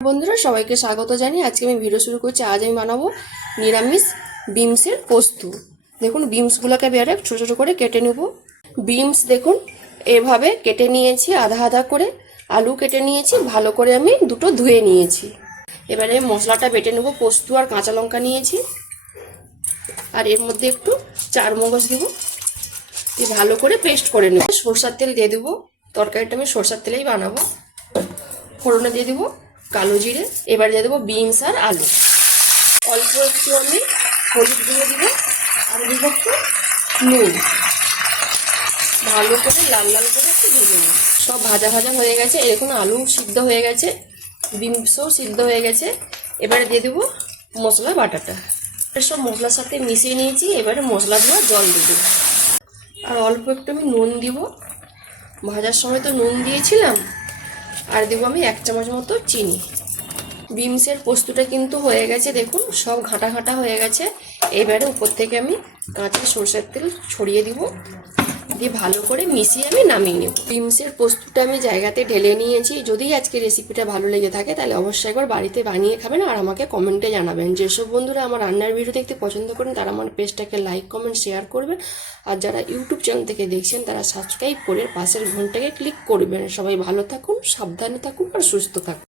বন্ধুরা সবাইকে স্বাগত জানিয়ে আজকে আমি ভিডিও শুরু করছি। আজ আমি বানাবো নিরামিষ বিমসের পোস্ত। দেখুন বিমসগুলোকে বেড়ে ছোটো ছোটো করে কেটে নেব। বিমস দেখুন এভাবে কেটে নিয়েছি আধা আধা করে। আলু কেটে নিয়েছি, ভালো করে আমি দুটো ধুয়ে নিয়েছি। এবারে মশলাটা বেটে নেব। পোস্ত আর কাঁচা লঙ্কা নিয়েছি, আর এর মধ্যে একটু চারমগজ দেব, দিয়ে ভালো করে পেস্ট করে নেব। সরষার তেল দিয়ে দেবো, তরকারিটা আমি সরষার তেলেই বানাবো। ফোড়নে দিয়ে দেবো কালো জিরে। এবার দিয়ে দেবো বিনস আর আলু। অল্প একটু আমি হলুদ দিয়ে দিব, আর দিব একটু নুন। ভালো করে লাল লাল করে একটু ভেজে নেব। সব ভাজা ভাজা হয়ে গেছে, এরকম আলু সিদ্ধ হয়ে গেছে, বিনসও সিদ্ধ হয়ে গেছে। এবারে দিয়ে দেবো মশলা বাটাটা। সব মশলার সাথে মিশিয়ে নিয়েছি। এবারে মশলা ধোয়া জল দিয়ে দেবো, আর অল্প একটু আমি নুন দিব। ভাজার সময় তো নুন দিয়েছিলাম। আর দেবো আমি 1 চামচ মতো চিনি। বিমসের পোস্তটা কিন্তু হয়ে গেছে, দেখুন সব ঘাঁটা ঘাঁটা হয়ে গেছে। এবারে উপর থেকে আমি কাঁচা সরষের তেল ছড়িয়ে দিব, দিয়ে ভালো করে মিশিয়ে আমি নামিয়ে নেব। বিমসের পোস্তটা আমি জায়গাতে ঢেলে নিয়েছি। যদি আজকে রেসিপিটা ভালো লেগে থাকে তাহলে অবশ্যই একবার বাড়িতে বানিয়ে খাবেন, আর আমাকে কমেন্টে জানাবেন। যেসব বন্ধুরা আমার রান্নার ভিডিও দেখতে পছন্দ করেন তারা আমার পেজটাকে লাইক কমেন্ট শেয়ার করবেন, আর যারা ইউটিউব চ্যানেল থেকে দেখছেন তারা সাবস্ক্রাইব করে পাশের ঘন্টাকে ক্লিক করবেন। সবাই ভালো থাকুন, সাবধানে থাকুন আর সুস্থ থাকুন।